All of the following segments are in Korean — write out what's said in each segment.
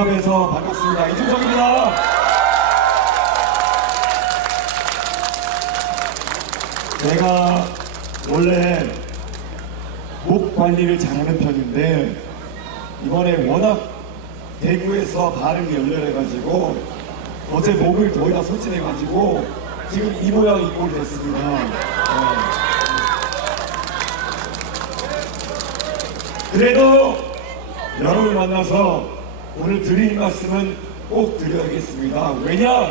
연합에서 반갑습니다. 이준석입니다. 제가 원래 목 관리를 잘하는 편인데 이번에 워낙 대구에서 발음이 열렬해가지고 어제 목을 거의 다 소진해가지고 지금 이 모양 이 꼴이 됐습니다. 그래도 여러분을 만나서 오늘 드릴 말씀은 꼭 드려야겠습니다. 왜냐?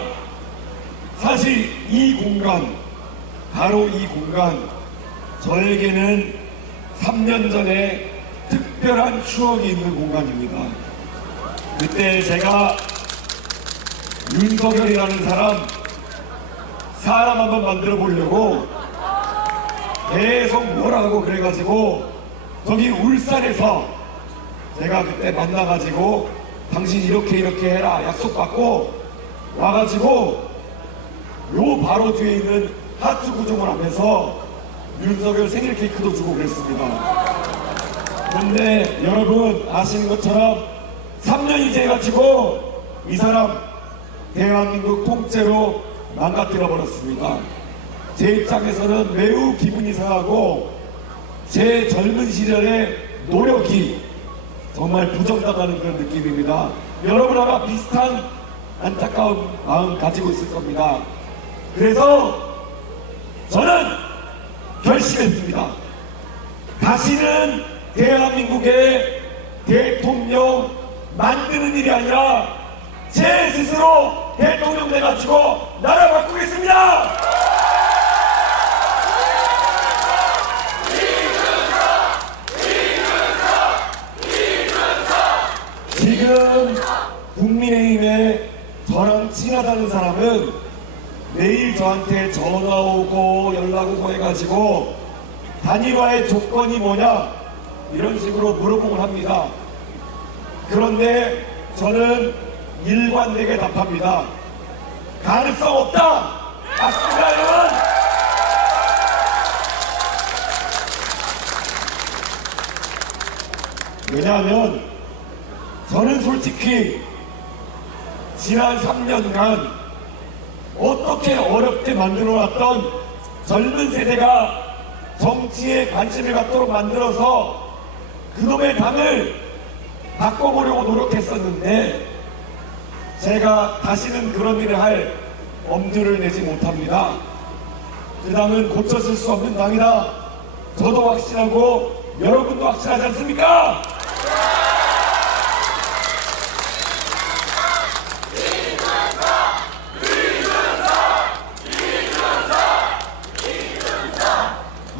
사실 이 공간, 바로 이 공간, 저에게는 3년 전에 특별한 추억이 있는 공간입니다. 그때 제가 윤석열이라는 사람 한번 만들어 보려고 계속 뭐라고 그래가지고 저기 울산에서 제가 그때 만나가지고 당신 이렇게 해라 약속받고 와가지고 요 바로 뒤에 있는 하트 구종을 하면서 윤석열 생일 케이크도 주고 그랬습니다. 그런데 여러분 아시는 것처럼 3년이 지나가지고 이 사람 대한민국 통째로 망가뜨려 버렸습니다. 제 입장에서는 매우 기분이 상하고 제 젊은 시절의 노력이 정말 부정당하는 그런 느낌입니다. 여러분 아마 비슷한 안타까운 마음 가지고 있을 겁니다. 그래서 저는 결심했습니다. 다시는 대한민국의 대통령 만드는 일이 아니라 제 스스로 대통령 돼가지고 나라 바꾸겠습니다. 지금 국민의힘에 저랑 친하다는 사람은 매일 저한테 전화 오고 연락 오고 해가지고 단일화의 조건이 뭐냐 이런 식으로 물어보곤 합니다. 그런데 저는 일관되게 답합니다. 가능성 없다! 맞습니다, 여러분! 왜냐하면 저는 솔직히 지난 3년간 어떻게 어렵게 만들어놨던 젊은 세대가 정치에 관심을 갖도록 만들어서 그놈의 당을 바꿔보려고 노력했었는데 제가 다시는 그런 일을 할 엄두를 내지 못합니다. 그 당은 고쳐질 수 없는 당이다. 저도 확신하고 여러분도 확신하지 않습니까?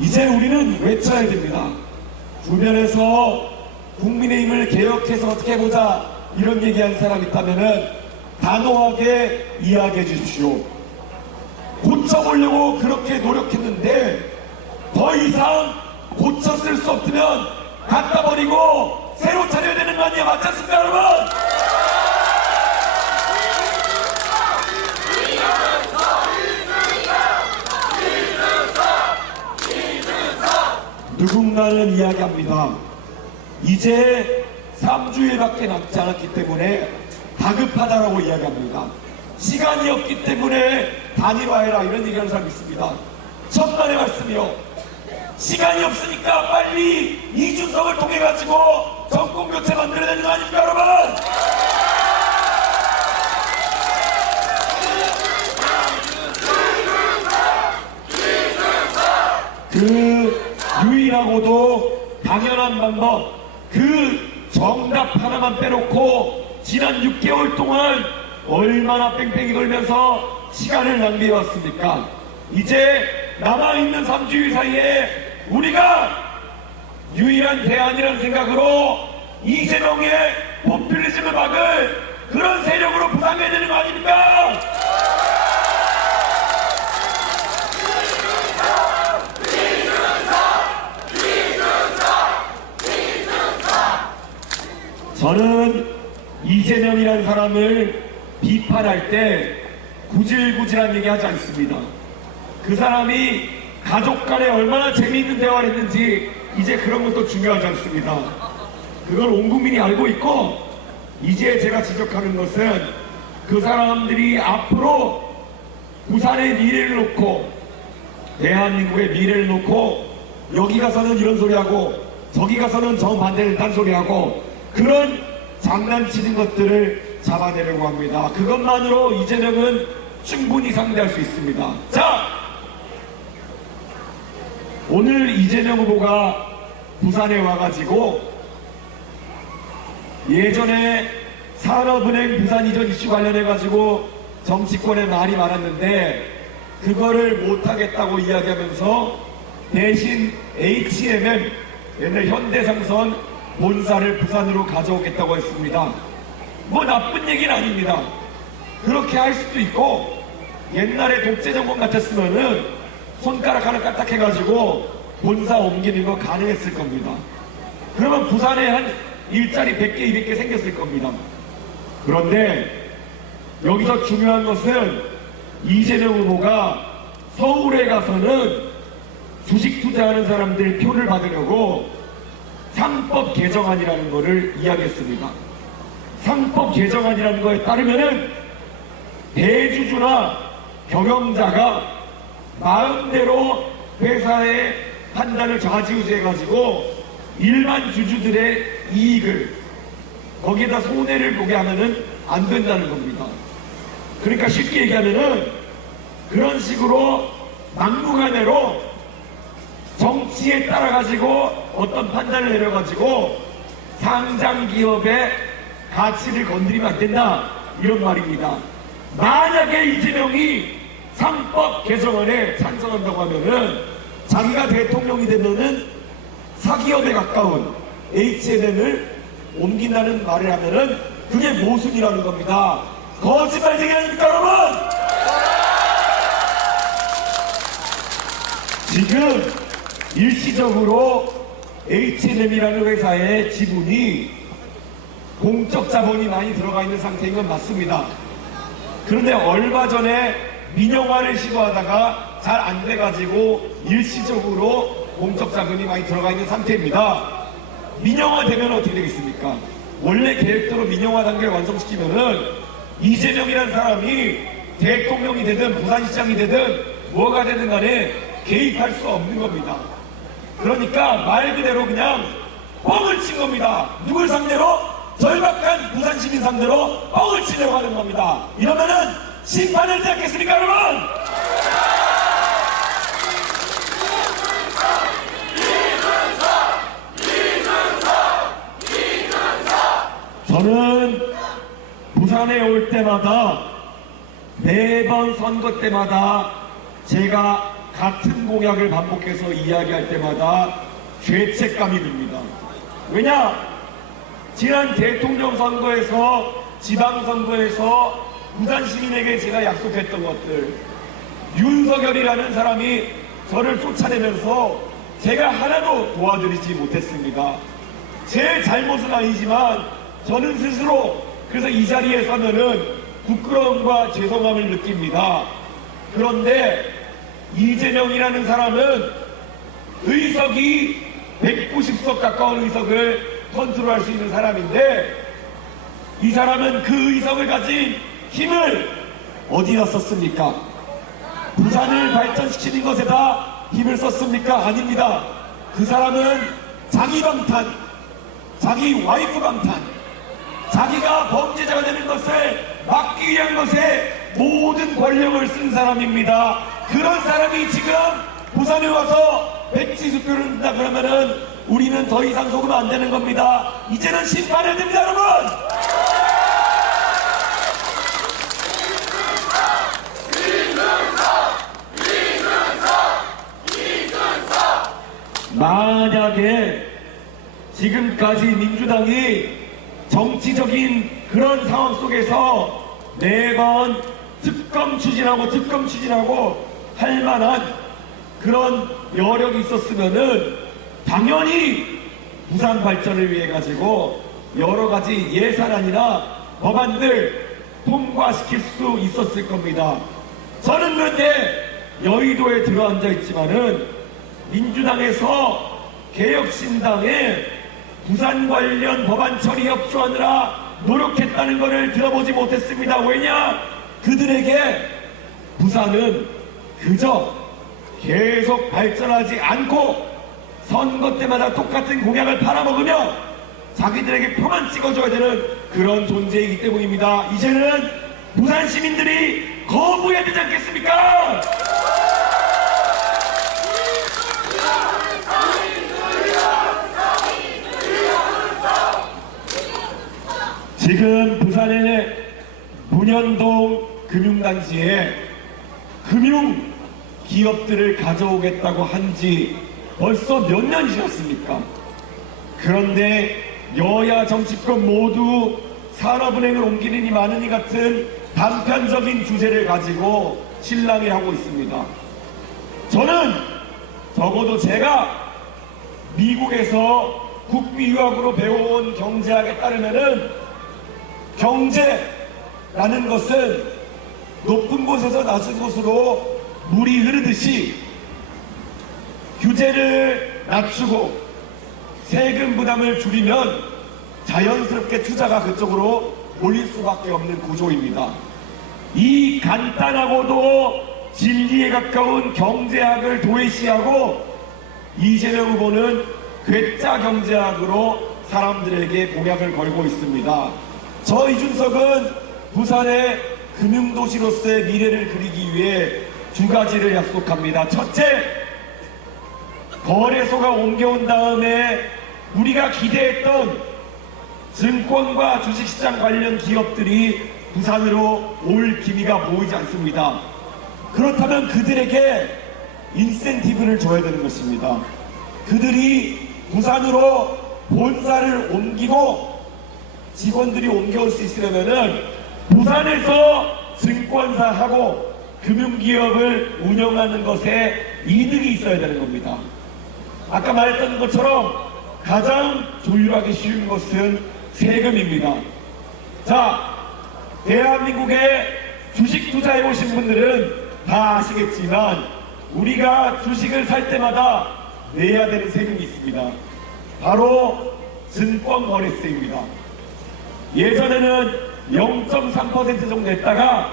이제 우리는 외쳐야 됩니다. 주변에서 국민의힘을 개혁해서 어떻게 해보자 이런 얘기한 사람 있다면은 단호하게 이야기해 주십시오. 고쳐보려고 그렇게 노력했는데 더 이상 고쳤을 수 없으면 갖다 버리고 새로 차려야 되는 거 아니에요? 맞지 않습니까, 여러분? 누군가는 이야기합니다. 이제 3주일밖에 남지 않았기 때문에 다급하다라고 이야기합니다. 시간이 없기 때문에 단일화해라 이런 얘기하는 사람이 있습니다. 천만의 말씀이요. 시간이 없으니까 빨리 이준석을 통해 가지고 정권 교체 만들어야 되는 거 아닙니까, 여러분? 그 유일하고도 당연한 방법, 그 정답 하나만 빼놓고 지난 6개월 동안 얼마나 뺑뺑이 돌면서 시간을 낭비해왔습니까? 이제 남아있는 3주일 사이에 우리가 유일한 대안이라는 생각으로 이재명의 포퓰리즘을 막을 그런 세력으로 부상해야 되는 거 아닙니까? 저는 이재명이라는 사람을 비판할 때 구질구질한 얘기 하지 않습니다. 그 사람이 가족 간에 얼마나 재미있는 대화를 했는지 이제 그런 것도 중요하지 않습니다. 그걸 온 국민이 알고 있고 이제 제가 지적하는 것은 그 사람들이 앞으로 부산의 미래를 놓고 대한민국의 미래를 놓고 여기 가서는 이런 소리하고 저기 가서는 정반대를 딴 소리하고 그런 장난치는 것들을 잡아내려고 합니다. 그것만으로 이재명은 충분히 상대할 수 있습니다. 자, 오늘 이재명 후보가 부산에 와가지고 예전에 산업은행 부산 이전 이슈 관련해가지고 정치권에 말이 많았는데 그거를 못하겠다고 이야기하면서 대신 HMM 옛날 현대상선 본사를 부산으로 가져오겠다고 했습니다. 뭐 나쁜 얘기는 아닙니다. 그렇게 할 수도 있고 옛날에 독재정권 같았으면은 손가락 하나 까딱해가지고 본사 옮기는 거 가능했을 겁니다. 그러면 부산에 한 일자리 100개, 200개 생겼을 겁니다. 그런데 여기서 중요한 것은 이재명 후보가 서울에 가서는 주식 투자하는 사람들 표를 받으려고 상법 개정안이라는 것을 이야기했습니다. 상법 개정안이라는 거에 따르면은 대주주나 경영자가 마음대로 회사의 판단을 좌지우지해가지고 일반 주주들의 이익을 거기에다 손해를 보게 하면은 안 된다는 겁니다. 그러니까 쉽게 얘기하면은 그런 식으로 막무가내로 정치에 따라가지고 어떤 판단을 내려가지고 상장기업의 가치를 건드리면 안 된다 이런 말입니다. 만약에 이재명이 상법 개정안에 찬성한다고 하면은 자기가 대통령이 되면은 사기업에 가까운 HMM을 옮긴다는 말을 하면은 그게 모순이라는 겁니다. 거짓말쟁이 아닙니까 여러분? 지금 일시적으로 HMM이라는 회사의 지분이 공적 자본이 많이 들어가 있는 상태인 건 맞습니다. 그런데 얼마 전에 민영화를 시도하다가 잘 안 돼가지고 일시적으로 공적 자본이 많이 들어가 있는 상태입니다. 민영화 되면 어떻게 되겠습니까? 원래 계획대로 민영화 단계를 완성시키면은 이재명이라는 사람이 대통령이 되든 부산시장이 되든 뭐가 되든 간에 개입할 수 없는 겁니다. 그러니까 말 그대로 그냥 뻥을 친 겁니다. 누굴 상대로? 절박한 부산 시민 상대로 뻥을 치려고 하는 겁니다. 이러면은 심판을 하지 않겠습니까 여러분? 저는 부산에 올 때마다 매번 선거 때마다 제가 같은 공약을 반복해서 이야기할 때마다 죄책감이 듭니다. 왜냐? 지난 대통령 선거에서 지방선거에서 부산 시민에게 제가 약속했던 것들 윤석열이라는 사람이 저를 쫓아내면서 제가 하나도 도와드리지 못했습니다. 제 잘못은 아니지만 저는 스스로 그래서 이 자리에 서면은 부끄러움과 죄송함을 느낍니다. 그런데 이재명이라는 사람은 의석이 190석 가까운 의석을 컨트롤할 수 있는 사람인데 이 사람은 그 의석을 가진 힘을 어디다 썼습니까? 부산을 발전시키는 것에다 힘을 썼습니까? 아닙니다. 그 사람은 자기 방탄, 자기 와이프 방탄, 자기가 범죄자가 되는 것을 막기 위한 것에 모든 권력을 쓴 사람입니다. 그런 사람이 지금 부산에 와서 백지수표를 든다 그러면은 우리는 더 이상 속으면 안 되는 겁니다. 이제는 심판해야 됩니다, 여러분! 만약에 지금까지 민주당이 정치적인 그런 상황 속에서 매번 특검 추진하고 할 만한 그런 여력이 있었으면은 당연히 부산 발전을 위해 가지고 여러 가지 예산안이나 법안들 통과시킬 수 있었을 겁니다. 저는 그런데 여의도에 들어앉아 있지만은 민주당에서 개혁신당에 부산 관련 법안 처리 협조하느라 노력했다는 것을 들어보지 못했습니다. 왜냐? 그들에게 부산은 그저 계속 발전하지 않고 선거 때마다 똑같은 공약을 팔아먹으며 자기들에게 표만 찍어줘야 되는 그런 존재이기 때문입니다. 이제는 부산 시민들이 거부해야 되지 않겠습니까? 지금 부산의 문현동 금융단지에 금융 기업들을 가져오겠다고 한 지 벌써 몇 년이 지났습니까? 그런데 여야 정치권 모두 산업은행을 옮기느니 마느니 같은 단편적인 주제를 가지고 실랑이하고 있습니다. 저는 적어도 제가 미국에서 국비유학으로 배워온 경제학에 따르면은 경제라는 것은 높은 곳에서 낮은 곳으로 물이 흐르듯이 규제를 낮추고 세금 부담을 줄이면 자연스럽게 투자가 그쪽으로 몰릴 수밖에 없는 구조입니다. 이 간단하고도 진리에 가까운 경제학을 도외시하고 이재명 후보는 괴짜 경제학으로 사람들에게 공약을 걸고 있습니다. 저 이준석은 부산의 금융도시로서의 미래를 그리기 위해 두 가지를 약속합니다. 첫째, 거래소가 옮겨온 다음에 우리가 기대했던 증권과 주식시장 관련 기업들이 부산으로 올 기미가 보이지 않습니다. 그렇다면 그들에게 인센티브를 줘야 되는 것입니다. 그들이 부산으로 본사를 옮기고 직원들이 옮겨올 수 있으려면은 부산에서 증권사하고 금융기업을 운영하는 것에 이득이 있어야 되는 겁니다. 아까 말했던 것처럼 가장 조율하기 쉬운 것은 세금입니다. 자, 대한민국에 주식 투자해 보신 분들은 다 아시겠지만 우리가 주식을 살 때마다 내야 되는 세금이 있습니다. 바로 증권거래세입니다. 예전에는 0.3% 정도 냈다가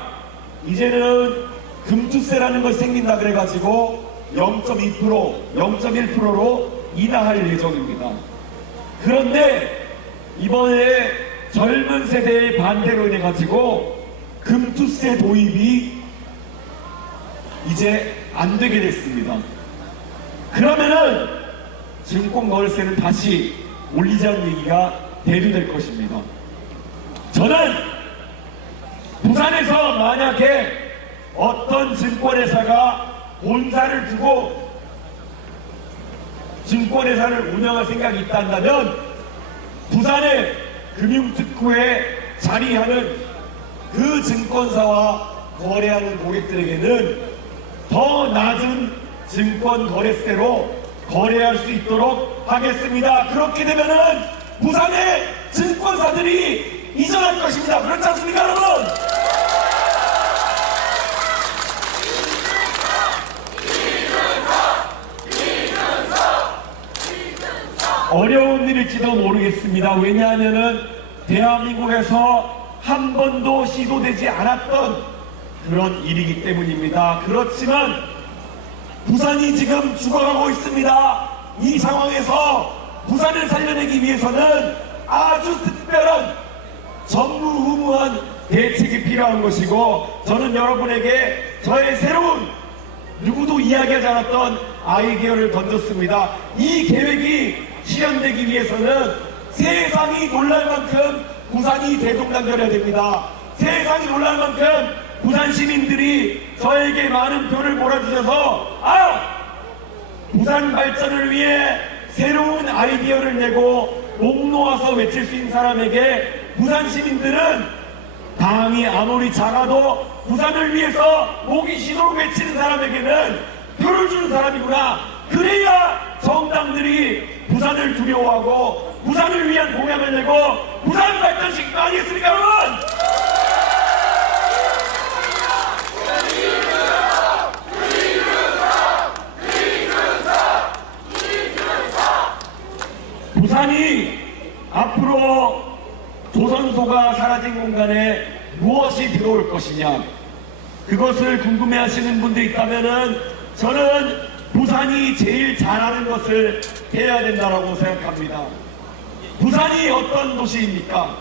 이제는 금투세라는 것이 생긴다 그래가지고 0.2%, 0.1%로 인하할 예정입니다. 그런데 이번에 젊은 세대의 반대로 인해 가지고 금투세 도입이 이제 안 되게 됐습니다. 그러면은 증권거래세는 다시 올리자는 얘기가 대두될 것입니다. 저는 부산에서 만약에 어떤 증권회사가 본사를 두고 증권회사를 운영할 생각이 있다면 부산의 금융특구에 자리하는 그 증권사와 거래하는 고객들에게는 더 낮은 증권거래세로 거래할 수 있도록 하겠습니다. 그렇게 되면은 부산의 증권사들이 이전할 것입니다. 그렇지 않습니까, 여러분? 어려운 일일지도 모르겠습니다. 왜냐하면은 대한민국에서 한 번도 시도되지 않았던 그런 일이기 때문입니다. 그렇지만 부산이 지금 죽어가고 있습니다. 이 상황에서 부산을 살려내기 위해서는 아주 특별한 전무후무한 대책이 필요한 것이고, 저는 여러분에게 저의 새로운 누구도 이야기하지 않았던 아이디어를 던졌습니다. 이 계획이 실현되기 위해서는 세상이 놀랄 만큼 부산이 대동단결해야 됩니다. 세상이 놀랄 만큼 부산 시민들이 저에게 많은 표를 몰아주셔서 부산 발전을 위해 새로운 아이디어를 내고 목 놓아서 외칠 수 있는 사람에게 부산 시민들은 당이 아무리 작아도 부산을 위해서 목이 쉬도록 외치는 사람에게는 표를 주는 사람이구나. 그래야 정당들이 부산을 두려워하고 부산을 위한 공약을 내고 부산 발전시키는 거 아니겠습니까, 여러분? 부산이 앞으로 조선소가 무엇이 들어올 것이냐, 그것을 궁금해하시는 분들이 있다면은 저는 부산이 제일 잘하는 것을 해야 된다라고 생각합니다. 부산이 어떤 도시입니까?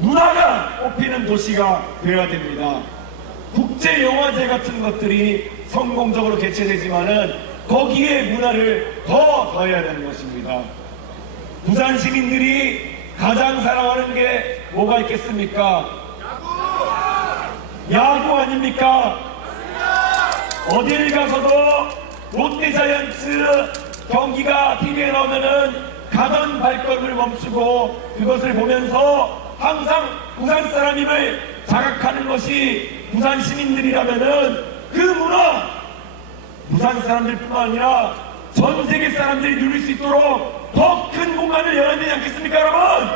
문화가 뽑히는 도시가 되어야 됩니다. 국제영화제 같은 것들이 성공적으로 개최되지만은 거기에 문화를 더 더해야 되는 것입니다. 부산 시민들이 가장 사랑하는 게 뭐가 있겠습니까? 야구 아닙니까? 어딜 가서도 롯데자이언츠 경기가 TV에 나오면은 가던 발걸음을 멈추고 그것을 보면서 항상 부산 사람임을 자각하는 것이 부산 시민들이라면은 그 문화, 부산 사람들뿐만 아니라 전 세계 사람들이 누릴 수 있도록 더 큰 공간을 열어야 되지 않겠습니까, 여러분?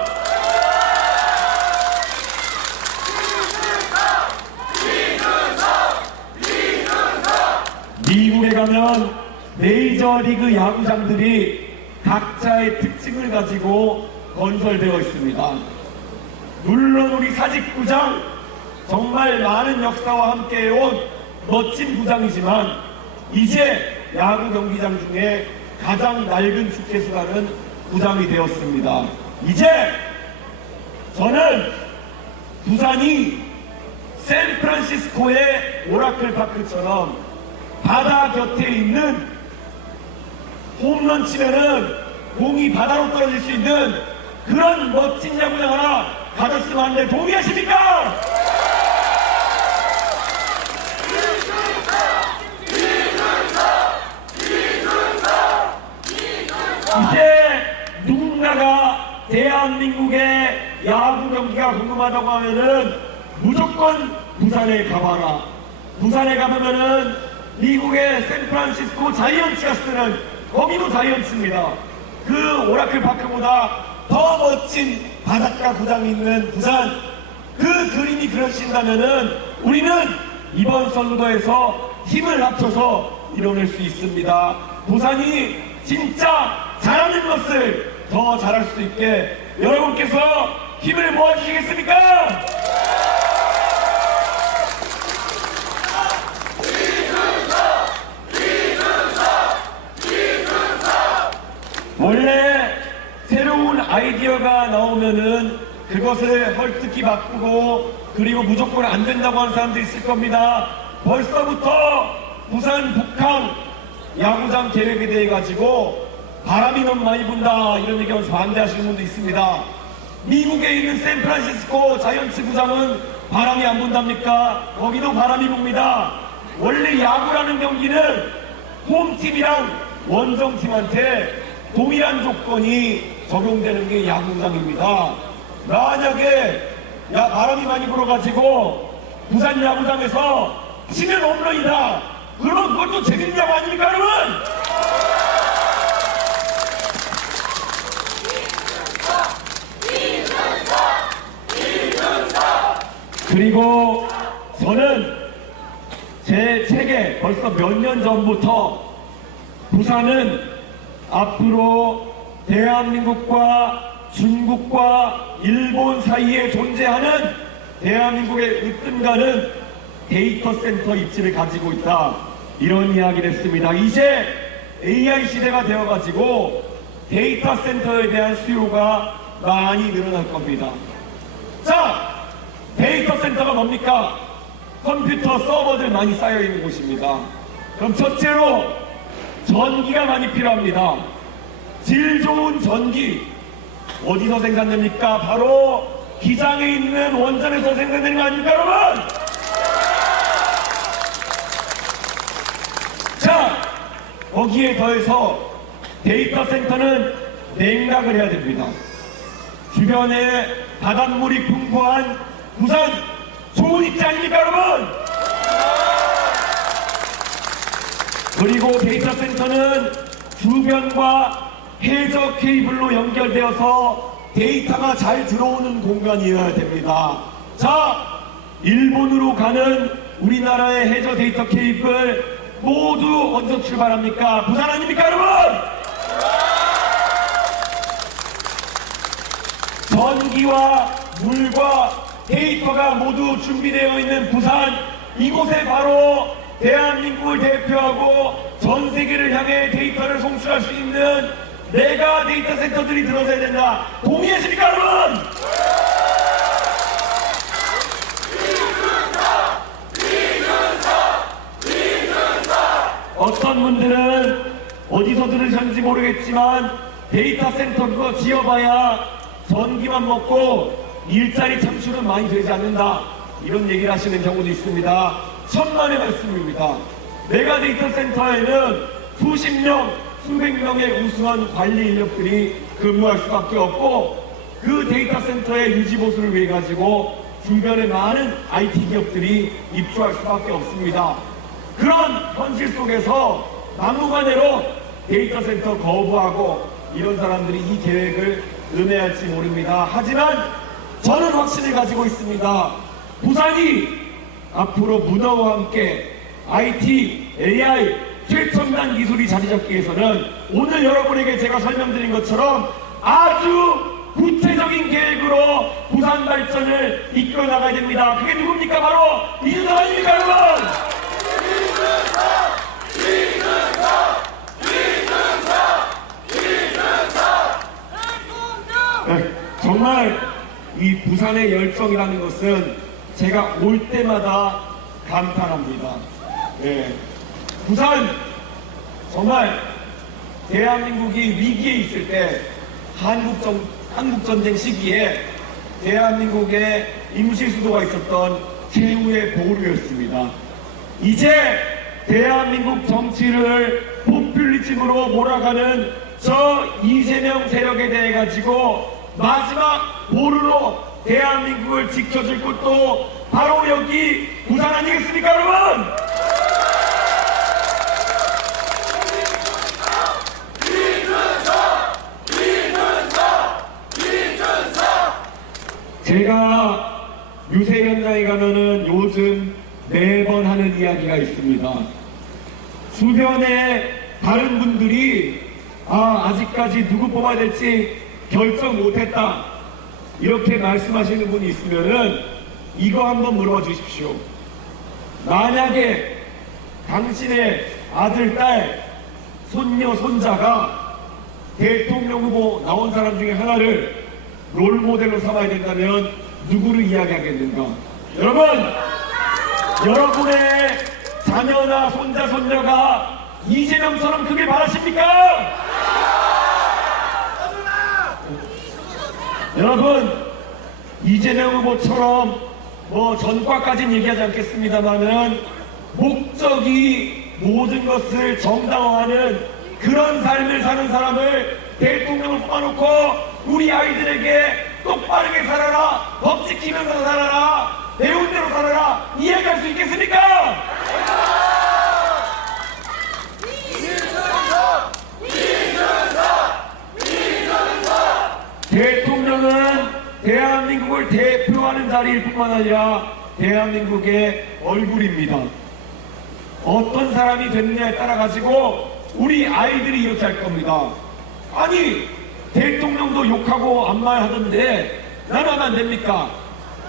미국에 가면 메이저리그 야구장들이 각자의 특징을 가지고 건설되어 있습니다. 물론 우리 사직구장, 정말 많은 역사와 함께 해온 멋진 구장이지만 이제 야구 경기장 중에 가장 낡은 축구수라는 구장이 되었습니다. 이제 저는 부산이 샌프란시스코의 오라클 파크처럼 바다 곁에 있는 홈런 치면은 공이 바다로 떨어질 수 있는 그런 멋진 야구장 하나 가졌으면 하는데 동의하십니까? 이제 누군가가 대한민국의 야구 경기가 궁금하다고 하면은 무조건 부산에 가봐라. 부산에 가보면은 미국의 샌프란시스코 자이언츠가 쓰는 거기도 자이언츠입니다. 그 오라클 파크보다 더 멋진 바닷가 구장이 있는 부산, 그 그림이 그려진다면은 우리는 이번 선거에서 힘을 합쳐서 이뤄낼 수 있습니다. 부산이 진짜 잘하는 것을 더 잘할 수 있게 여러분께서 힘을 모아주시겠습니까? 원래 새로운 아이디어가 나오면은 그것을 헐뜯기 바꾸고 그리고 무조건 안 된다고 하는 사람들이 있을 겁니다. 벌써부터 부산 북항 야구장 계획에 대해 가지고 바람이 너무 많이 분다 이런 얘기하면서 반대하시는 분도 있습니다. 미국에 있는 샌프란시스코 자이언츠 구장은 바람이 안 분답니까? 거기도 바람이 붑니다. 원래 야구라는 경기는 홈팀이랑 원정팀한테 동일한 조건이 적용되는 게 야구장입니다. 만약에 바람이 많이 불어가지고 부산 야구장에서 치면 홈런이다. 그러면 그것도 재밌는 야구 아닙니까, 여러분? 그리고 저는 제 책에 벌써 몇 년 전부터 부산은 앞으로 대한민국과 중국과 일본 사이에 존재하는 대한민국의 으뜸가는 데이터 센터 입지를 가지고 있다. 이런 이야기를 했습니다. 이제 AI 시대가 되어가지고 데이터 센터에 대한 수요가 많이 늘어날 겁니다. 자, 데이터 센터가 뭡니까? 컴퓨터 서버들 많이 쌓여있는 곳입니다. 그럼 첫째로 전기가 많이 필요합니다. 질 좋은 전기 어디서 생산됩니까? 바로 기장에 있는 원전에서 생산되는 거 아닙니까, 여러분? 자, 거기에 더해서 데이터 센터는 냉각을 해야 됩니다. 주변에 바닷물이 풍부한 부산 좋은 입지 아닙니까, 여러분? 그리고 데이터 센터는 주변과 해저 케이블로 연결되어서 데이터가 잘 들어오는 공간이어야 됩니다. 자, 일본으로 가는 우리나라의 해저 데이터 케이블 모두 어디서 출발합니까? 부산 아닙니까, 여러분? 전기와 물과 데이터가 모두 준비되어 있는 부산, 이곳에 바로 대한민국을 대표하고 전 세계를 향해 데이터를 송출할 수 있는 메가 데이터 센터들이 들어서야 된다. 동의하십니까, 여러분? 어떤 분들은 어디서 들으셨는지 모르겠지만 데이터 센터 그거 지어봐야 전기만 먹고 일자리 창출은 많이 되지 않는다, 이런 얘기를 하시는 경우도 있습니다. 천만의 말씀입니다. 메가 데이터 센터에는 수십 명, 수백 명의 우수한 관리 인력들이 근무할 수밖에 없고, 그 데이터 센터의 유지보수를 위해 가지고 주변에 많은 IT 기업들이 입주할 수밖에 없습니다. 그런 현실 속에서 막무가내로 데이터 센터 거부하고 이런 사람들이 이 계획을 음해할지 모릅니다. 하지만 저는 확신을 가지고 있습니다. 부산이 앞으로 문화와 함께 IT, AI, 최첨단 기술이 자리 잡기 위해서는 오늘 여러분에게 제가 설명드린 것처럼 아주 구체적인 계획으로 부산 발전을 이끌어 나가야 됩니다. 그게 누굽니까? 바로 이준석 아닙니까, 여러분? 네, 정말 이 부산의 열정이라는 것은 제가 올 때마다 감탄합니다. 네, 부산 정말 대한민국이 위기에 있을 때 한국전쟁 시기에 대한민국의 임시수도가 있었던 최후의 보루였습니다. 이제 대한민국 정치를 포퓰리즘으로 몰아가는 저 이재명 세력에 대해 가지고 마지막 보루로 대한민국을 지켜줄 곳도 바로 여기 부산 아니겠습니까, 여러분? 제가 유세 현장에 가면은 요즘 매번 하는 이야기가 있습니다. 주변에 다른 분들이 아직까지 누구 뽑아야 될지 결정 못했다, 이렇게 말씀하시는 분이 있으면은 이거 한번 물어봐 주십시오. 만약에 당신의 아들, 딸, 손녀, 손자가 대통령 후보 나온 사람 중에 하나를 롤모델로 삼아야 된다면 누구를 이야기하겠는가? 여러분, 여러분의 자녀나 손자, 손녀가 이재명처럼 크길 바라십니까? 여러분, 이재명 후보처럼 전과까지는 얘기하지 않겠습니다만은 목적이 모든 것을 정당화하는 그런 삶을 사는 사람을 대통령을 뽑아놓고 우리 아이들에게 똑바르게 살아라, 법 지키면서 살아라, 배운 대로 살아라, 이야기할 수 있겠습니까? 대통령은 대한민국을 대표하는 자리일 뿐만 아니라 대한민국의 얼굴입니다. 어떤 사람이 됐느냐에 따라 가지고 우리 아이들이 이렇게 할 겁니다. 아니, 대통령도 욕하고 안말하던데 나는 하면 안 됩니까?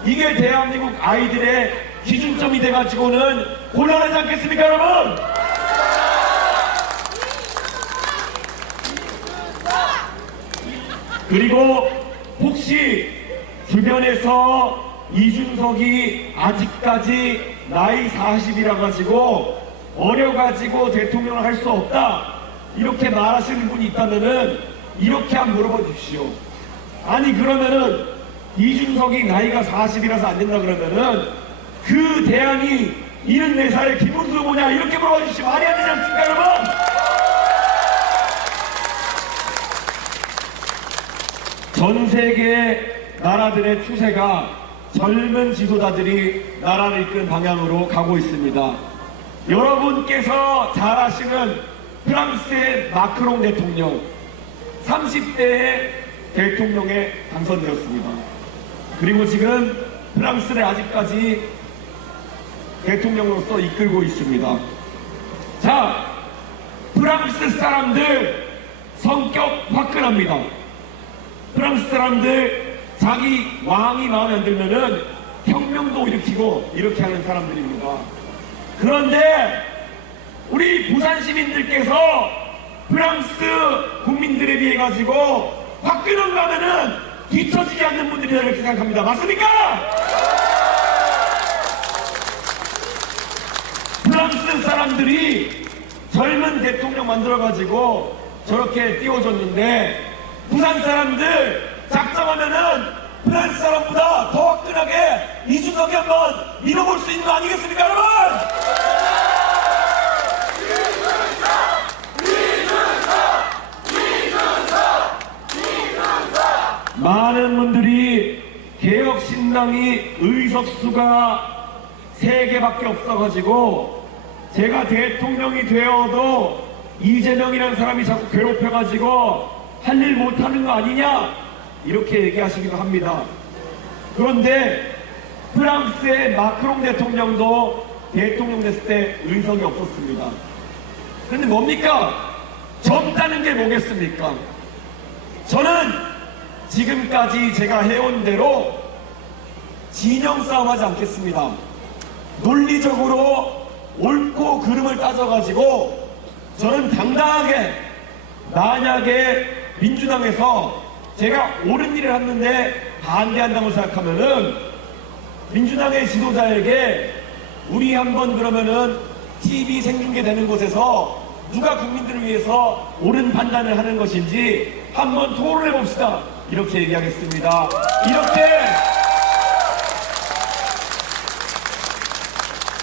이게 대한민국 아이들의 기준점이 돼가지고는 곤란하지 않겠습니까, 여러분? 그리고 혹시 주변에서 이준석이 아직까지 나이 40이라 가지고 어려가지고 대통령을 할 수 없다, 이렇게 말하시는 분이 있다면은 이렇게 한번 물어봐 주십시오. 아니, 그러면은 이준석이 나이가 40이라서 안 된다 그러면은 그 대안이 74살의 김문수 후보냐, 이렇게 물어봐 주시면 말이 안 되지 않습니까, 여러분? 전 세계 나라들의 추세가 젊은 지도자들이 나라를 이끄는 방향으로 가고 있습니다. 여러분께서 잘 아시는 프랑스의 마크롱 대통령, 30대의 대통령에 당선되었습니다. 그리고 지금 프랑스를 아직까지 대통령으로서 이끌고 있습니다. 자, 프랑스 사람들 성격 화끈합니다. 프랑스 사람들 자기 왕이 마음에 안 들면은 혁명도 일으키고 이렇게 하는 사람들입니다. 그런데 우리 부산 시민들께서 프랑스 국민들에 비해 가지고 박근혜 가면은 뒤처지지 않는 분들이다 이렇게 생각합니다. 맞습니까? 프랑스 사람들이 젊은 대통령 만들어가지고 저렇게 띄워줬는데 부산 사람들 작정하면은 프랑스 사람보다 더 화끈하게 이준석이 한번 밀어볼 수 있는 거 아니겠습니까, 여러분? 많은 분들이 개혁신당이 의석수가 3개밖에 없어가지고 제가 대통령이 되어도 이재명이라는 사람이 자꾸 괴롭혀가지고 할 일 못하는 거 아니냐 이렇게 얘기하시기도 합니다. 그런데 프랑스의 마크롱 대통령도 대통령 됐을 때 의석이 없었습니다. 그런데 뭡니까? 젊다는 게 뭐겠습니까? 저는 지금까지 제가 해온 대로 진영 싸움하지 않겠습니다. 논리적으로 옳고 그름을 따져가지고 저는 당당하게 만약에 민주당에서 제가 옳은 일을 했는데 반대한다고 생각하면은 민주당의 지도자에게 우리 한번 그러면은 TV 생중계 되는 곳에서 누가 국민들을 위해서 옳은 판단을 하는 것인지 한번 토론해 봅시다. 이렇게 얘기하겠습니다. 이렇게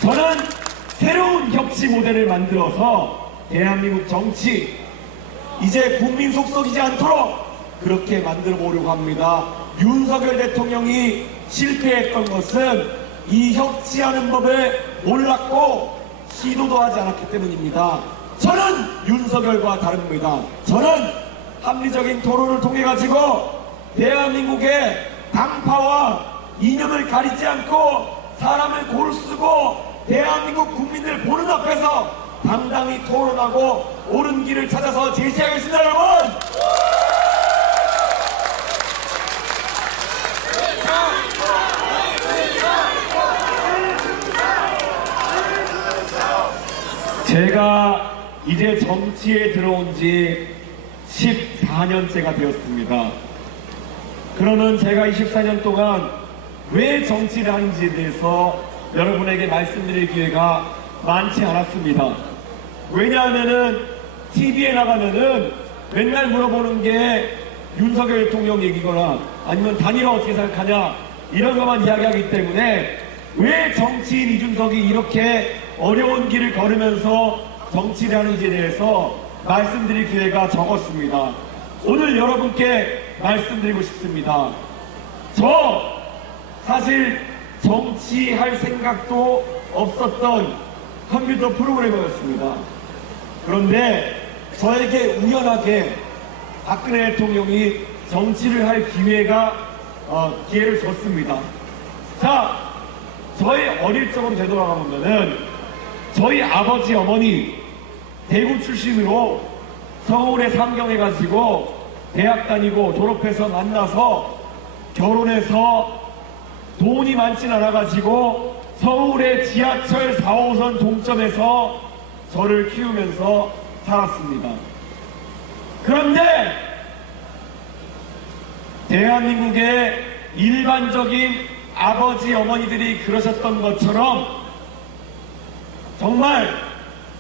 저는 새로운 협치 모델을 만들어서 대한민국 정치 이제 국민 속썩이지 않도록 그렇게 만들어 보려고 합니다. 윤석열 대통령이 실패했던 것은 이 협치하는 법을 몰랐고 시도도 하지 않았기 때문입니다. 저는 윤석열과 다릅니다. 저는 합리적인 토론을 통해 가지고 대한민국의 당파와 이념을 가리지 않고 사람을 골 쓰고 대한민국 국민들 보는 앞에서 당당히 토론하고 옳은 길을 찾아서 제시하겠습니다, 여러분! 제가 이제 정치에 들어온 지 14년째가 되었습니다. 그러면 제가 24년 동안 왜 정치를 하는지에 대해서 여러분에게 말씀드릴 기회가 많지 않았습니다. 왜냐하면은 TV에 나가면은 맨날 물어보는 게 윤석열 대통령 얘기거나 아니면 단일화 어떻게 생각하냐 이런 것만 이야기하기 때문에 왜 정치인 이준석이 이렇게 어려운 길을 걸으면서 정치를 하는지에 대해서 말씀드릴 기회가 적었습니다. 오늘 여러분께 말씀드리고 싶습니다. 저 사실 정치할 생각도 없었던 컴퓨터 프로그래머였습니다. 그런데 저에게 우연하게 박근혜 대통령이 정치를 할 기회를 줬습니다. 자, 저희 어릴 적으로 되돌아가보면은 저희 아버지 어머니 대구 출신으로 서울에 상경해가지고 대학 다니고 졸업해서 만나서 결혼해서 돈이 많진 않아가지고 서울의 지하철 4호선 동점에서 저를 키우면서 살았습니다. 그런데 대한민국의 일반적인 아버지 어머니들이 그러셨던 것처럼 정말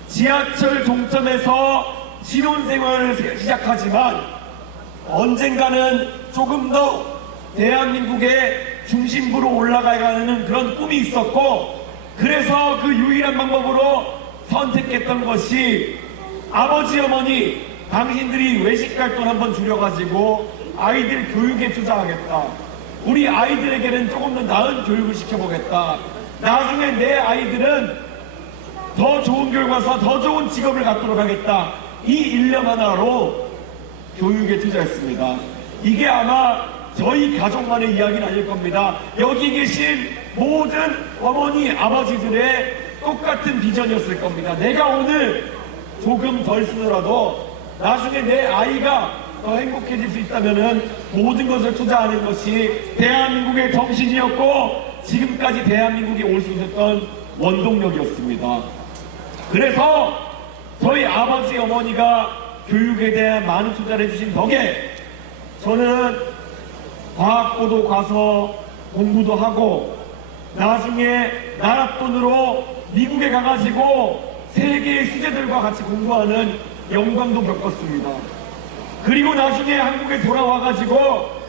지하철 동점에서 신혼생활을 시작하지만 언젠가는 조금 더 대한민국의 중심부로 올라가가는 그런 꿈이 있었고 그래서 그 유일한 방법으로 선택했던 것이 아버지 어머니 당신들이 외식할 돈 한번 줄여가지고 아이들 교육에 투자하겠다. 우리 아이들에게는 조금 더 나은 교육을 시켜보겠다. 나중에 내 아이들은 더 좋은 교육 와서 더 좋은 직업을 갖도록 하겠다. 이 일념 하나로 교육에 투자했습니다. 이게 아마 저희 가족만의 이야기는 아닐 겁니다. 여기 계신 모든 어머니, 아버지들의 똑같은 비전이었을 겁니다. 내가 오늘 조금 덜 쓰더라도 나중에 내 아이가 더 행복해질 수 있다면은 모든 것을 투자하는 것이 대한민국의 정신이었고 지금까지 대한민국에 올 수 있었던 원동력이었습니다. 그래서 저희 아버지 어머니가 교육에 대한 많은 투자를 해주신 덕에 저는 과학고도 가서 공부도 하고 나중에 나라 돈으로 미국에 가가지고 세계의 수재들과 같이 공부하는 영광도 겪었습니다. 그리고 나중에 한국에 돌아와가지고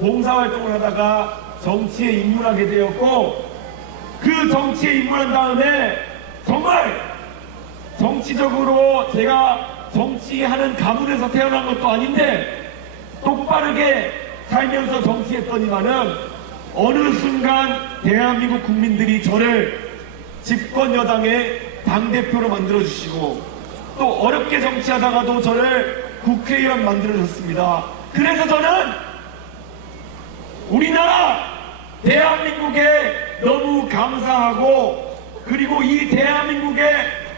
봉사활동을 하다가 정치에 입문하게 되었고, 그 정치에 입문한 다음에 정말 정치적으로 제가 정치하는 가문에서 태어난 것도 아닌데 똑바르게 살면서 정치했더니만은 어느 순간 대한민국 국민들이 저를 집권 여당의 당대표로 만들어주시고 또 어렵게 정치하다가도 저를 국회의원 만들어줬습니다. 그래서 저는 우리나라 대한민국에 너무 감사하고, 그리고 이 대한민국에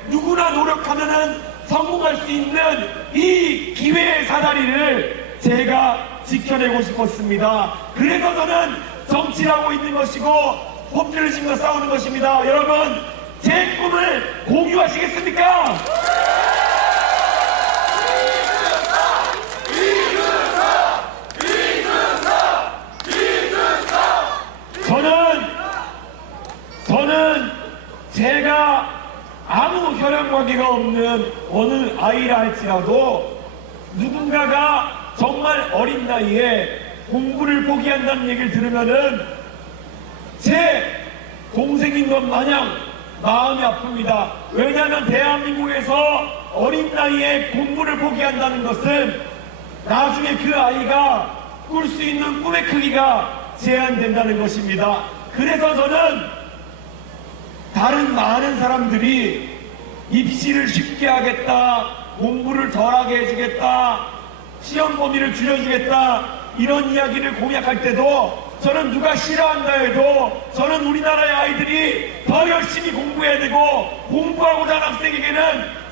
누구나 노력하면은 성공할 수 있는 이 기회의 사다리를 제가 지켜내고 싶었습니다. 그래서 저는 정치를 하고 있는 것이고 포퓰리즘과 싸우는 것입니다. 여러분, 제 꿈을 공유하시겠습니까? 저는 제가 아무 혈연관계가 없는 어느 아이라 할지라도 누군가가 정말 어린 나이에 공부를 포기한다는 얘기를 들으면은 제 동생인 것 마냥 마음이 아픕니다. 왜냐하면 대한민국에서 어린 나이에 공부를 포기한다는 것은 나중에 그 아이가 꿀 수 있는 꿈의 크기가 제한된다는 것입니다. 그래서 저는 다른 많은 사람들이 입시를 쉽게 하겠다, 공부를 덜하게 해주겠다, 시험 범위를 줄여주겠다 이런 이야기를 공약할 때도 저는 누가 싫어한다 해도 저는 우리나라의 아이들이 더 열심히 공부해야 되고, 공부하고자 하는 학생에게는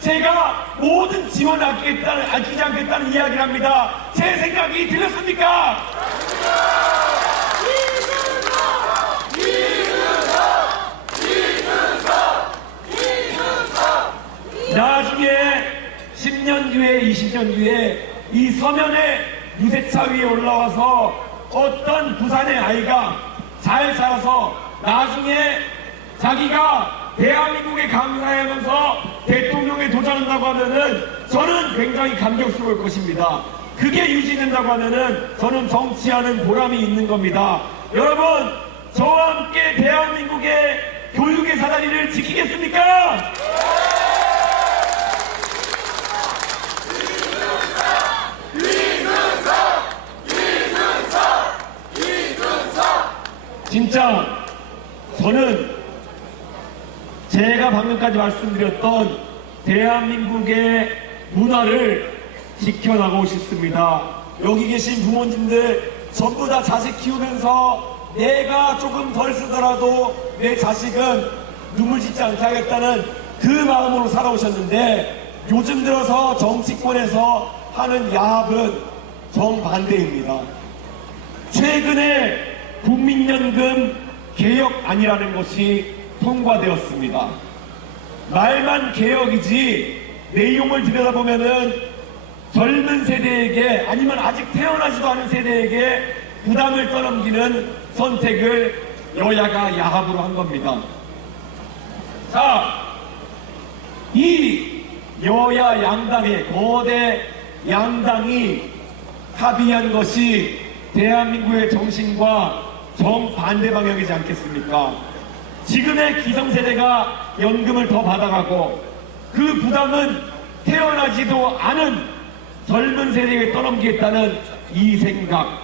제가 모든 지원을 아끼지 않겠다는 이야기를 합니다. 제 생각이 들렸습니까? 나중에 10년 뒤에 20년 뒤에 이 서면에 유세차 위에 올라와서 어떤 부산의 아이가 잘 자라서 나중에 자기가 대한민국에 감사하면서 대통령에 도전한다고 하면은 저는 굉장히 감격스러울 것입니다. 그게 유지된다고 하면은 저는 정치하는 보람이 있는 겁니다. 여러분, 저와 함께 대한민국의 교육의 사다리를 지키겠습니까? 진짜 저는 제가 방금까지 말씀드렸던 대한민국의 문화를 지켜나가고 싶습니다. 여기 계신 부모님들 전부 다 자식 키우면서 내가 조금 덜 쓰더라도 내 자식은 눈물 짓지 않게 하겠다는 그 마음으로 살아오셨는데, 요즘 들어서 정치권에서 하는 야합은 정반대입니다. 최근에 국민연금 개혁안이라는 것이 통과되었습니다. 말만 개혁이지 내용을 들여다보면은 젊은 세대에게, 아니면 아직 태어나지도 않은 세대에게 부담을 떠넘기는 선택을 여야가 야합으로 한 겁니다. 자, 이 여야 양당의 거대 양당이 합의한 것이 대한민국의 정신과 정반대 방향이지 않겠습니까? 지금의 기성세대가 연금을 더 받아가고 그 부담은 태어나지도 않은 젊은 세대에게 떠넘기겠다는 이 생각,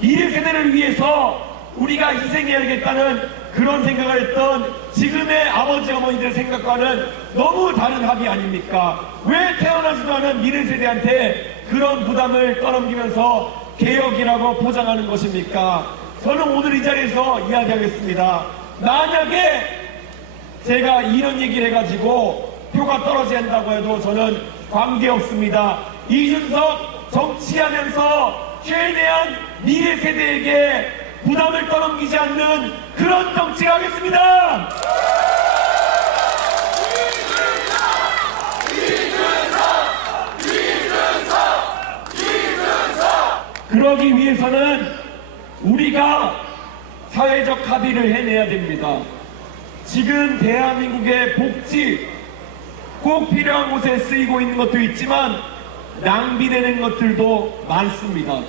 미래 세대를 위해서 우리가 희생해야겠다는 그런 생각을 했던 지금의 아버지 어머니들의 생각과는 너무 다른 합의 아닙니까? 왜 태어나지도 않은 미래 세대한테 그런 부담을 떠넘기면서 개혁이라고 포장하는 것입니까? 저는 오늘 이 자리에서 이야기하겠습니다. 만약에 제가 이런 얘기를 해가지고 표가 떨어진다고 해도 저는 관계없습니다. 이준석 정치하면서 최대한 미래 세대에게 부담을 떠넘기지 않는 그런 정치를 하겠습니다. 그러기 위해서는 우리가 사회적 합의를 해내야 됩니다. 지금 대한민국의 복지 꼭 필요한 곳에 쓰이고 있는 것도 있지만 낭비되는 것들도 많습니다.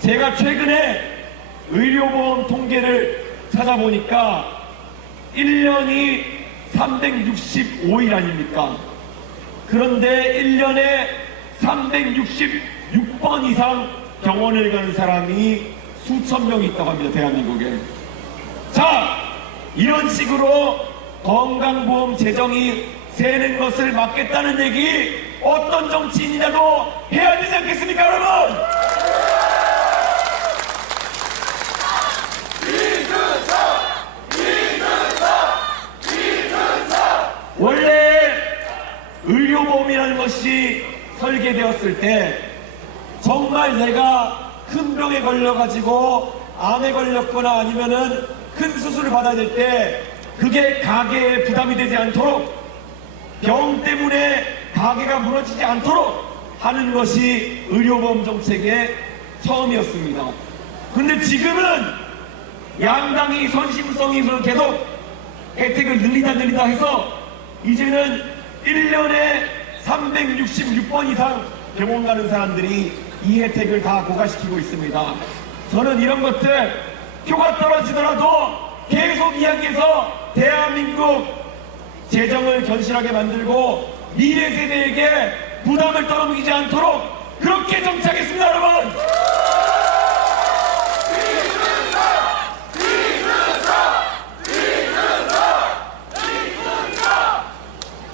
제가 최근에 의료보험 통계를 찾아보니까 1년이 365일 아닙니까? 그런데 1년에 366번 이상 병원을 가는 사람이 수천 명이 있다고 합니다. 대한민국에. 자, 이런 식으로 건강보험 재정이 새는 것을 막겠다는 얘기 어떤 정치인이라도 해야 되지 않겠습니까, 여러분? 원래 의료보험이라는 것이 설계되었을 때 정말 내가 큰 병에 걸려가지고 암에 걸렸거나 아니면은 큰 수술을 받아야 될 때 그게 가계에 부담이 되지 않도록 병 때문에 가계가 무너지지 않도록 하는 것이 의료보험 정책의 처음이었습니다. 근데 지금은 양당이 선심성이 계속 혜택을 늘리다 해서 이제는 1년에 366번 이상 병원 가는 사람들이 이 혜택을 다 고갈시키고 있습니다. 저는 이런 것들 표가 떨어지더라도 계속 이야기해서 대한민국 재정을 견실하게 만들고 미래 세대에게 부담을 떠넘기지 않도록 그렇게 정치하겠습니다, 여러분!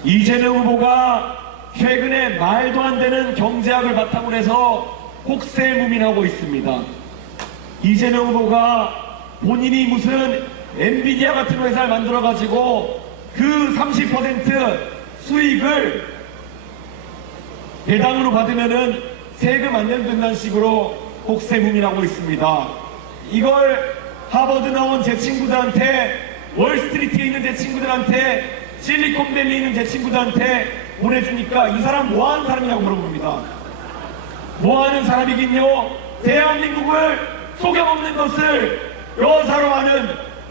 이재명 후보가 최근에 말도 안 되는 경제학을 바탕으로 해서 혹세무민하고 있습니다. 이재명 후보가 본인이 무슨 엔비디아 같은 회사를 만들어가지고 그 30% 수익을 배당으로 받으면은 세금 안 내도 된다는 식으로 혹세무민하고 있습니다. 이걸 하버드 나온 제 친구들한테, 월스트리트에 있는 제 친구들한테, 실리콘밸리에 있는 제 친구들한테 보내주니까 이 사람 뭐하는 사람이냐고 물어봅니다. 뭐하는 사람이긴요. 대한민국을 속여먹는 것을 여사로 하는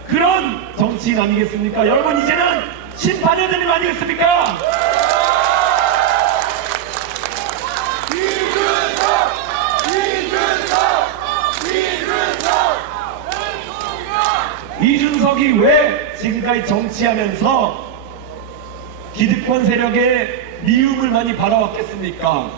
그런 정치인 아니겠습니까? 여러분, 이제는 심판해야 되는 거 아니겠습니까? 이준석이 왜 지금까지 정치하면서 기득권 세력의 미움을 많이 받아왔겠습니까?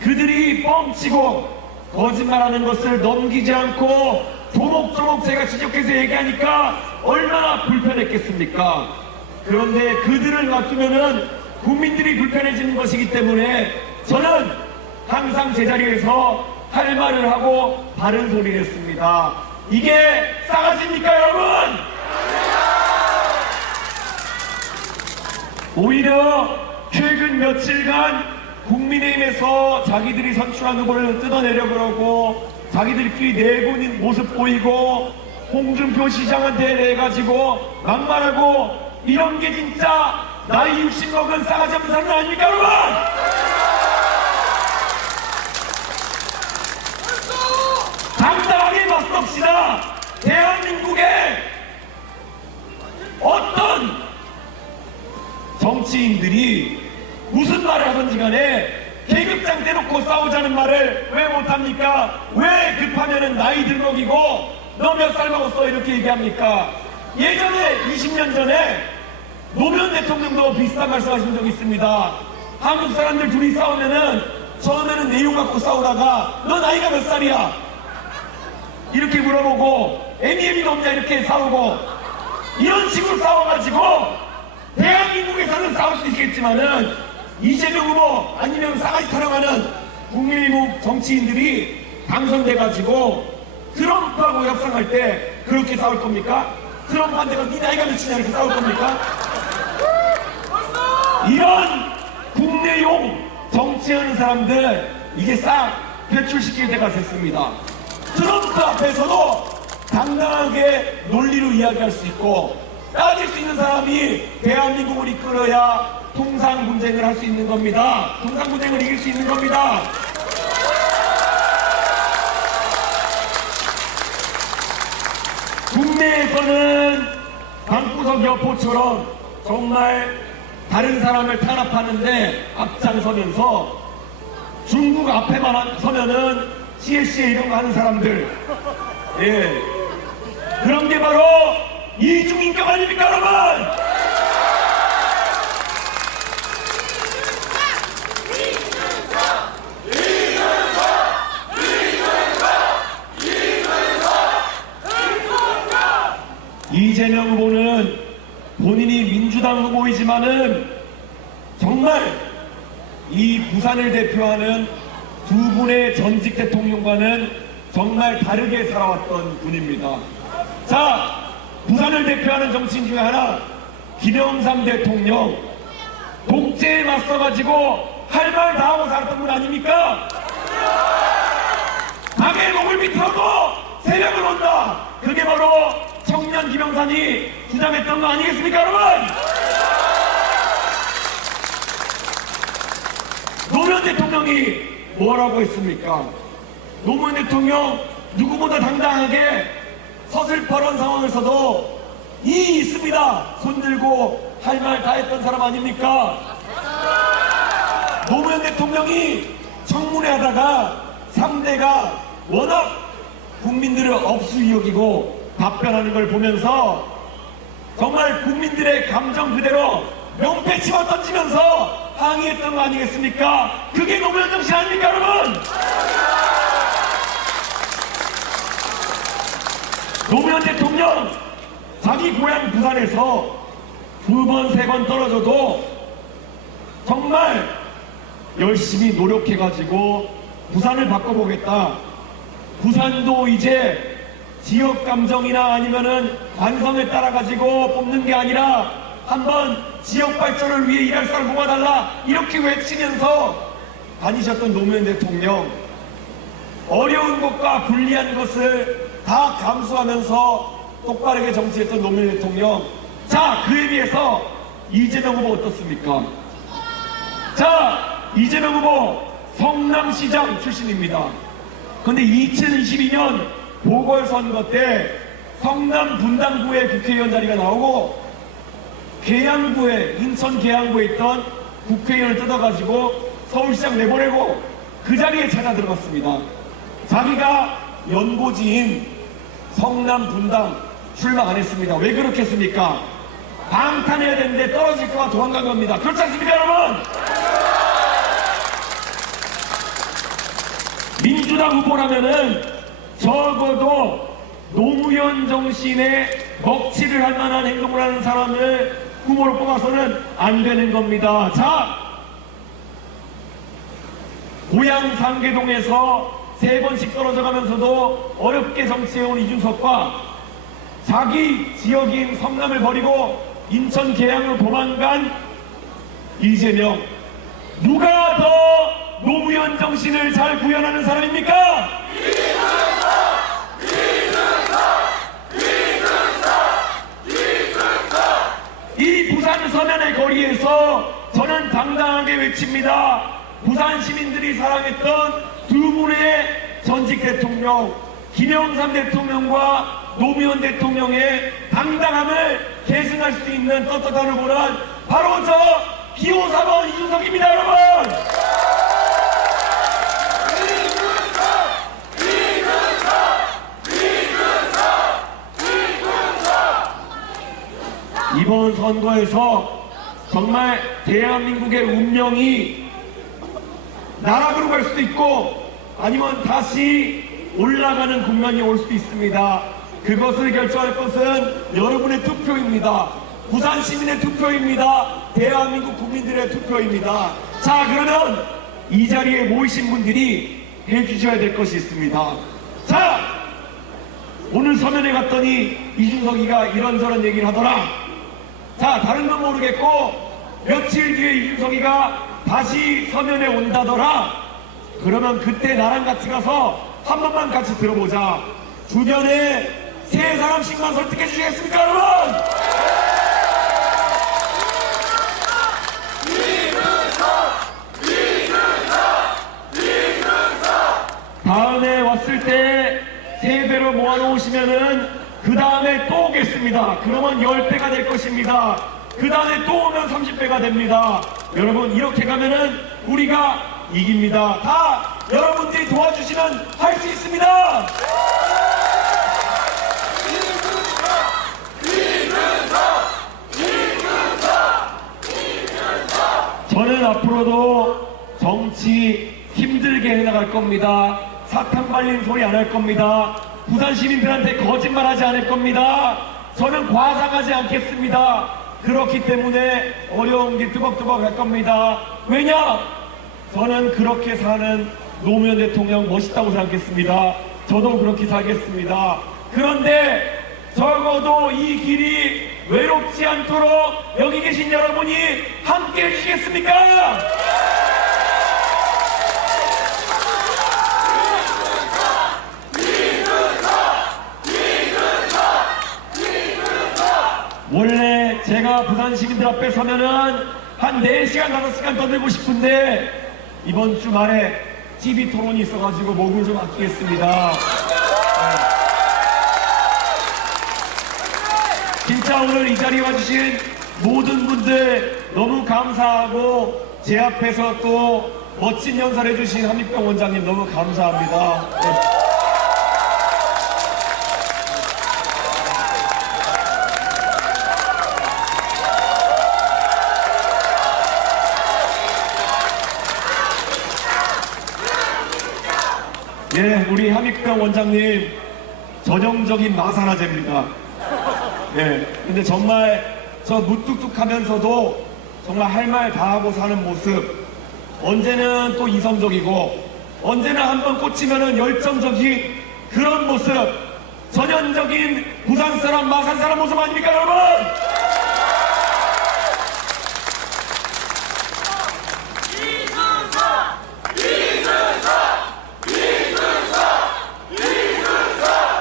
그들이 뻥치고 거짓말하는 것을 넘기지 않고 조목조목 제가 지적해서 얘기하니까 얼마나 불편했겠습니까? 그런데 그들을 맡기면은 국민들이 불편해지는 것이기 때문에 저는 항상 제자리에서 할 말을 하고 바른 소리를 했습니다. 이게 싸가지입니까, 여러분? 오히려 최근 며칠간 국민의힘에서 자기들이 선출한 후보를 뜯어내려 그러고 자기들끼리 내보는 모습 보이고 홍준표 시장한테 내가지고 막말하고 이런 게 진짜 나이 60 먹은 싸가지 없는 사람 아닙니까, 여러분? 당당하게 맞섭시다. 대한민국에 어떤 정치인들이 무슨 말을 하든지 간에 계급장 대놓고 싸우자는 말을 왜 못합니까? 왜 급하면은 나이 들먹이고 너 몇 살 먹었어 이렇게 얘기합니까? 예전에 20년 전에 노무현 대통령도 비슷한 말씀하신 적이 있습니다. 한국 사람들 둘이 싸우면은 처음에는 내용 갖고 싸우다가 너 나이가 몇 살이야? 이렇게 물어보고 애미애미가 없냐 이렇게 싸우고 이런 식으로 싸워가지고 대한민국에서는 싸울 수 있겠지만은 이재명 후보 아니면 싸가지 타령하는 국민의힘 정치인들이 당선돼가지고 트럼프하고 협상할 때 그렇게 싸울 겁니까? 트럼프한테가 네 나이가 몇이냐 이렇게 싸울 겁니까? 이런 국내용 정치하는 사람들 이게 싹 퇴출시킬 때가 됐습니다. 트럼프 앞에서도 당당하게 논리로 이야기할 수 있고 따질 수 있는 사람이 대한민국을 이끌어야 통상 분쟁을 할 수 있는 겁니다. 통상 분쟁을 이길 수 있는 겁니다. 국내에서는 방구석 여포처럼 정말 다른 사람을 탄압하는데 앞장서면서 중국 앞에만 서면은 CSA 이런 거 하는 사람들, 예, 그런 게 바로 이중인격 아닙니까, 여러분? 이재명 후보는 본인이 민주당 후보이지만은 정말 이 부산을 대표하는 두 분의 전직 대통령과는 정말 다르게 살아왔던 분입니다. 자, 부산을 대표하는 정치인 중에 하나 김영삼 대통령 독재에 맞서가지고 할 말 다 하고 살았던 분 아닙니까? 밤에 목을 비틀어도 새벽을 온다. 그게 바로 청년 김영삼이 주장했던 거 아니겠습니까, 여러분? 노무현 대통령이 뭐라고 했습니까? 노무현 대통령 누구보다 당당하게 서슬퍼런 상황에서도 이 있습니다. 손들고 할 말 다 했던 사람 아닙니까? 노무현 대통령이 청문회 하다가 상대가 워낙 국민들을 업수 여기고 답변하는 걸 보면서 정말 국민들의 감정 그대로 명패치마 던지면서 항의했던 거 아니겠습니까? 그게 노무현 정신 아닙니까, 여러분? 노무현 대통령 자기 고향 부산에서 두 번, 세 번 떨어져도 정말 열심히 노력해가지고 부산을 바꿔보겠다. 부산도 이제 지역 감정이나 아니면은 관성에 따라가지고 뽑는 게 아니라 한번 지역 발전을 위해 일할 사람 뽑아달라. 이렇게 외치면서 다니셨던 노무현 대통령. 어려운 것과 불리한 것을 다 감수하면서 똑바르게 정치했던 노무현 대통령. 자, 그에 비해서 이재명 후보 어떻습니까? 자, 이재명 후보 성남시장 출신입니다. 근데 2022년 보궐선거 때 성남 분당구의 국회의원 자리가 나오고 계양구에, 인천 계양구에 있던 국회의원을 뜯어가지고 서울시장 내보내고 그 자리에 찾아 들어갔습니다. 자기가 연고지인 성남 분당 출마 안 했습니다. 왜 그렇겠습니까? 방탄해야 되는데 떨어질 거가 도망간 겁니다. 그렇지 않습니까, 여러분? 민주당 후보라면은 적어도 노무현 정신에 먹칠을 할 만한 행동을 하는 사람을 후보로 뽑아서는 안 되는 겁니다. 자, 고향 상계동에서 3번씩 떨어져 가면서도 어렵게 정치해온 이준석과 자기 지역인 성남을 버리고 인천 계양으로 도망간 이재명, 누가 더 노무현 정신을 잘 구현하는 사람입니까? 이 부산 서면의 거리에서 저는 당당하게 외칩니다. 부산 시민들이 사랑했던 두 분의 전직 대통령, 김영삼 대통령과 노무현 대통령의 당당함을 계승할 수 있는 떳떳한 후보는 바로 저 기호 4번 이준석입니다, 여러분! 이번 선거에서 정말 대한민국의 운명이 나락으로 갈 수도 있고 아니면 다시 올라가는 국면이 올 수도 있습니다. 그것을 결정할 것은 여러분의 투표입니다. 부산 시민의 투표입니다. 대한민국 국민들의 투표입니다. 자, 그러면 이 자리에 모이신 분들이 해주셔야 될 것이 있습니다. 자, 오늘 서면에 갔더니 이준석이가 이런저런 얘기를 하더라. 자, 다른 건 모르겠고 며칠 뒤에 이준석이가 다시 서면에 온다더라. 그러면 그때 나랑 같이 가서 한 번만 같이 들어보자. 주변에 세 사람씩만 설득해 주시겠습니까, 여러분? 다음에 왔을 때 3배로 모아놓으시면은 그 다음에 또 오겠습니다. 그러면 10배가 될 것입니다. 그 다음에 또 오면 30배가 됩니다. 여러분, 이렇게 가면은 우리가 이깁니다. 다 여러분들이 도와주시면 할 수 있습니다. 저는 앞으로도 정치 힘들게 해나갈 겁니다. 사탕 발린 소리 안 할 겁니다. 부산 시민들한테 거짓말하지 않을 겁니다. 저는 과장하지 않겠습니다. 그렇기 때문에 어려운 게 뚜벅뚜벅 할 겁니다. 왜냐? 저는 그렇게 사는 노무현 대통령 멋있다고 생각했습니다. 저도 그렇게 살겠습니다. 그런데 적어도 이 길이 외롭지 않도록 여기 계신 여러분이 함께 해주시겠습니까? 원래 제가 부산 시민들 앞에 서면은 한 4시간, 5시간 더 들고 싶은데 이번 주말에 TV 토론이 있어가지고 목을 좀 아끼겠습니다. 진짜 오늘 이 자리에 와주신 모든 분들 너무 감사하고 제 앞에서 또 멋진 연설 해주신 한익병 원장님 너무 감사합니다. 예, 우리 한익병 원장님 전형적인 마산아재입니다. 예, 근데 정말 저 무뚝뚝하면서도 정말 할 말 다 하고 사는 모습, 언제는 또 이성적이고 언제는 한번 꽂히면은 열정적인 그런 모습, 전형적인 부산 사람, 마산 사람 모습 아닙니까, 여러분?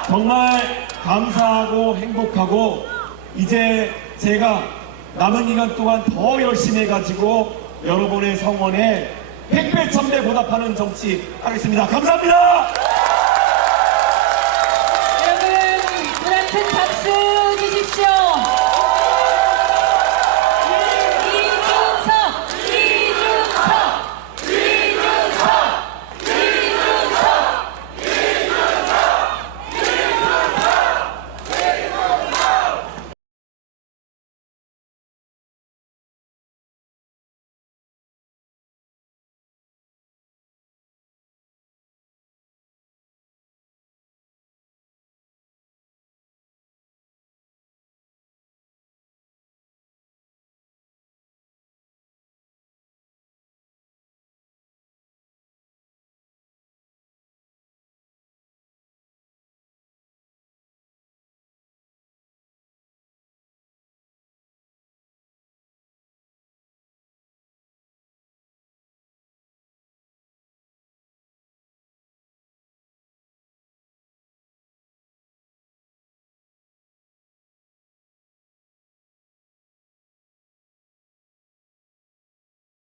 정말 감사하고 행복하고 이제 제가 남은 기간 동안 더 열심히 해가지고 여러분의 성원에 100배 1000배 보답하는 정치 하겠습니다. 감사합니다.